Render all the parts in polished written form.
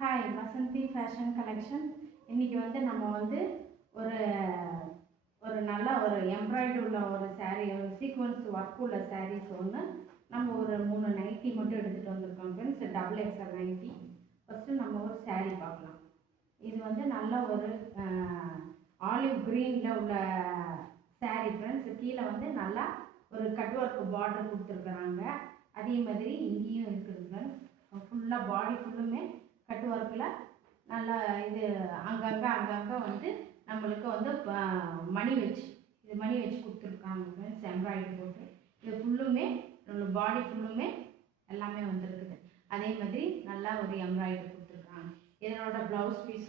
Hi Vasanthi fashion collection. இன்றைக்கி நம்ம ஒரு ஒரு நல்ல ஒரு எம்ப்ராய்டு உள்ள ஒரு சாரீ, ஒரு சீக்வன்ஸ் ஒர்க் உள்ள சாரீஸ் நம்ம ஒரு 3 நைட்டி மட்டும் எடுத்துகிட்டு வந்திருக்கோம் friends. Double XL nightie. First நம்ம ஒரு சாரீ பார்க்கலாம். இது நல்ல ஒரு ஆலிவ் க்ரீனில் உள்ள சாரீ ஃப்ரெண்ட்ஸ். கீழே நல்லா ஒரு கட் ஒர்க் பார்டர் கொடுத்துருக்குறாங்க. அதே மாதிரி இங்கேயும் இருக்குது ஃப்ரெண்ட்ஸ். ஃபுல்லாக பாடி ஃபுல்லுமே கட் ஒர்க்கில் நல்லா இது அங்கங்கே நம்மளுக்கு மணி வச்சு கொடுத்துருக்காங்க ஃப்ரெண்ட்ஸ். எம்ப்ராய்டரி போட்டு இது ஃபுல்லுமே நம்ம பாடி ஃபுல்லுமே எல்லாமே வந்துருக்குது. அதே மாதிரி நல்லா ஒரு எம்ப்ராய்டரி கொடுத்துருக்காங்க. இதனோட ப்ளவுஸ் பீஸ்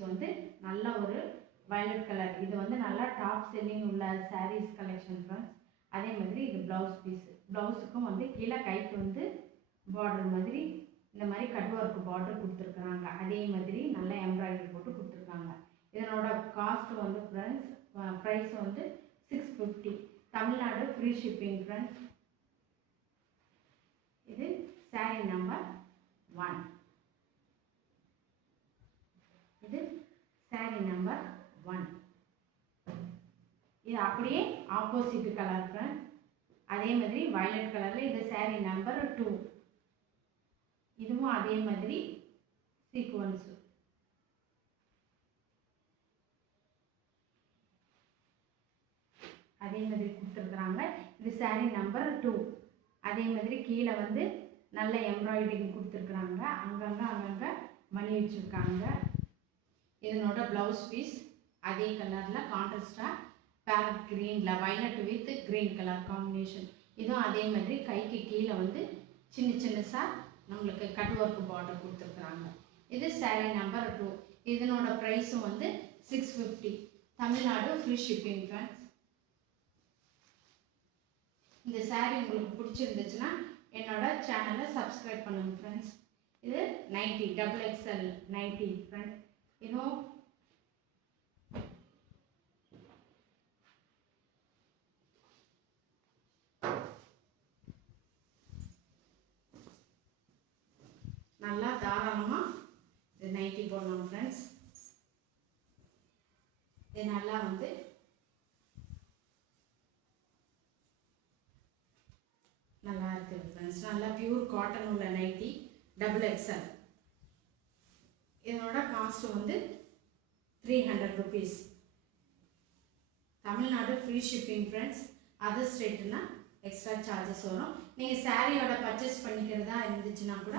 நல்ல ஒரு வயலட் கலர். இது நல்லா டாப் செல்லிங் உள்ள சாரீஸ் கலெக்ஷன் ஃப்ரெண்ட்ஸ். அதே மாதிரி இது ப்ளவுஸ் பீஸு. ப்ளவுஸுக்கும் கீழே கைக்கு பார்டர் மாதிரி இந்த மாதிரி கட் ஒர்க் பார்டர் கொடுத்துருக்குறாங்க. அதே மாதிரி நல்லா எம்ப்ராய்டரி போட்டு கொடுத்துருக்காங்க. இதனோட cost friends price 650. Tamil Nadu free shipping friends. இது சாரீ நம்பர் 1. இது சாரீ நம்பர் 1. இது அப்படியே ஆப்போசிட் கலர் ஃப்ரெண்ட்ஸ். அதே மாதிரி வயலட் கலரில் இது சாரீ நம்பர் 2. இதுவும் அதே மாதிரி சீக்வன்ஸ். அதே மாதிரி கொடுத்துருக்குறாங்க. இது சாரீ நம்பர் 2. அதே மாதிரி கீழே நல்ல எம்ப்ராய்டரிங் கொடுத்துருக்குறாங்க. அங்கங்கே மணி வச்சுருக்காங்க. இதனோட ப்ளவுஸ் பீஸ் அதே கலரில் கான்ட்ராஸ்டாக பேரட் க்ரீனில் violet with green colour combination. இதுவும் அதே மாதிரி கைக்கு கீழே சின்னசாக நம்மளுக்கு கட் ஒர்க் பார்டர் கொடுத்துருக்குறாங்க. இது சாரீ நம்பர் 2. இதனோட ப்ரைஸும் 650. Tamil Nadu free shipping friends. இந்த சாரீ உங்களுக்கு பிடிச்சிருந்துச்சுன்னா என்னோட சேனலை சப்ஸ்கிரைப் பண்ணுங்க ஃப்ரெண்ட்ஸ். இது nightie, double XL nightie friends. இதுவும் நல்லா தாராளமாக இது நைட்டி போடலாம் ஃப்ரெண்ட்ஸ். இது நல்லா நல்லா இருக்குது ஃப்ரெண்ட்ஸ். நல்லா பியூர் காட்டன் உள்ள நைட்டி டபுள் எக்ஸ்எல். இதனோட cost 300 rupees. Tamil Nadu free shipping friends. Other ஸ்டேட்னா எக்ஸ்ட்ரா சார்ஜஸ் வரும். நீங்கள் சாரியோட பர்ச்சேஸ் பண்ணிக்கிறதா இருந்துச்சுன்னா கூட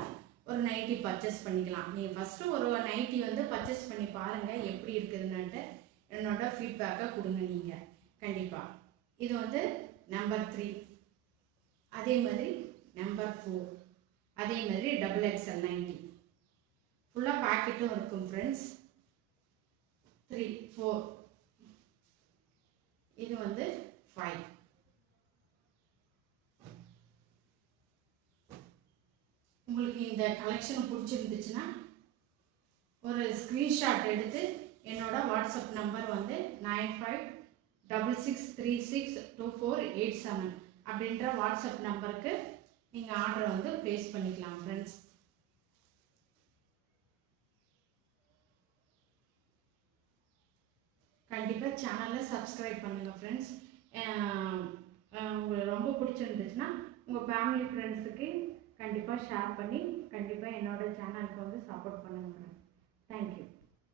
ஒரு நைட்டி பர்ச்சேஸ் பண்ணிக்கலாம். நீங்கள் ஃபஸ்ட்டு ஒரு நைட்டி பர்ச்சேஸ் பண்ணி பாருங்கள் எப்படி இருக்குதுன்னுட்டு என்னோட ஃபீட்பேக்கை கொடுங்க நீங்கள் கண்டிப்பாக. இது நம்பர் 3. அதே மாதிரி நம்பர் 4. அதே மாதிரி டபுள் எக்ஸ்எல் நைட்டி. ஃபுல்லாக பேக்கெட்டும் இருக்கும் ஃப்ரெண்ட்ஸ். 3, 4. இது 5. உங்களுக்கு இந்த கலெக்ஷன் பிடிச்சிருந்துச்சுன்னா ஒரு ஸ்க்ரீன்ஷாட் எடுத்து என்னோட வாட்ஸ்அப் நம்பர் 9566362487 அப்படின்ற வாட்ஸ்அப் நம்பருக்கு நீங்கள் ஆர்டரை ப்ளேஸ் பண்ணிக்கலாம் ஃப்ரெண்ட்ஸ். கண்டிப்பாக சேனலை சப்ஸ்கிரைப் பண்ணுங்கள் ஃப்ரெண்ட்ஸ். உங்களுக்கு ரொம்ப பிடிச்சிருந்துச்சுன்னா உங்கள் ஃபேமிலி ஃப்ரெண்ட்ஸுக்கு கண்டிப்பாக ஷேர் பண்ணி கண்டிப்பாக என்னோட சேனலுக்கு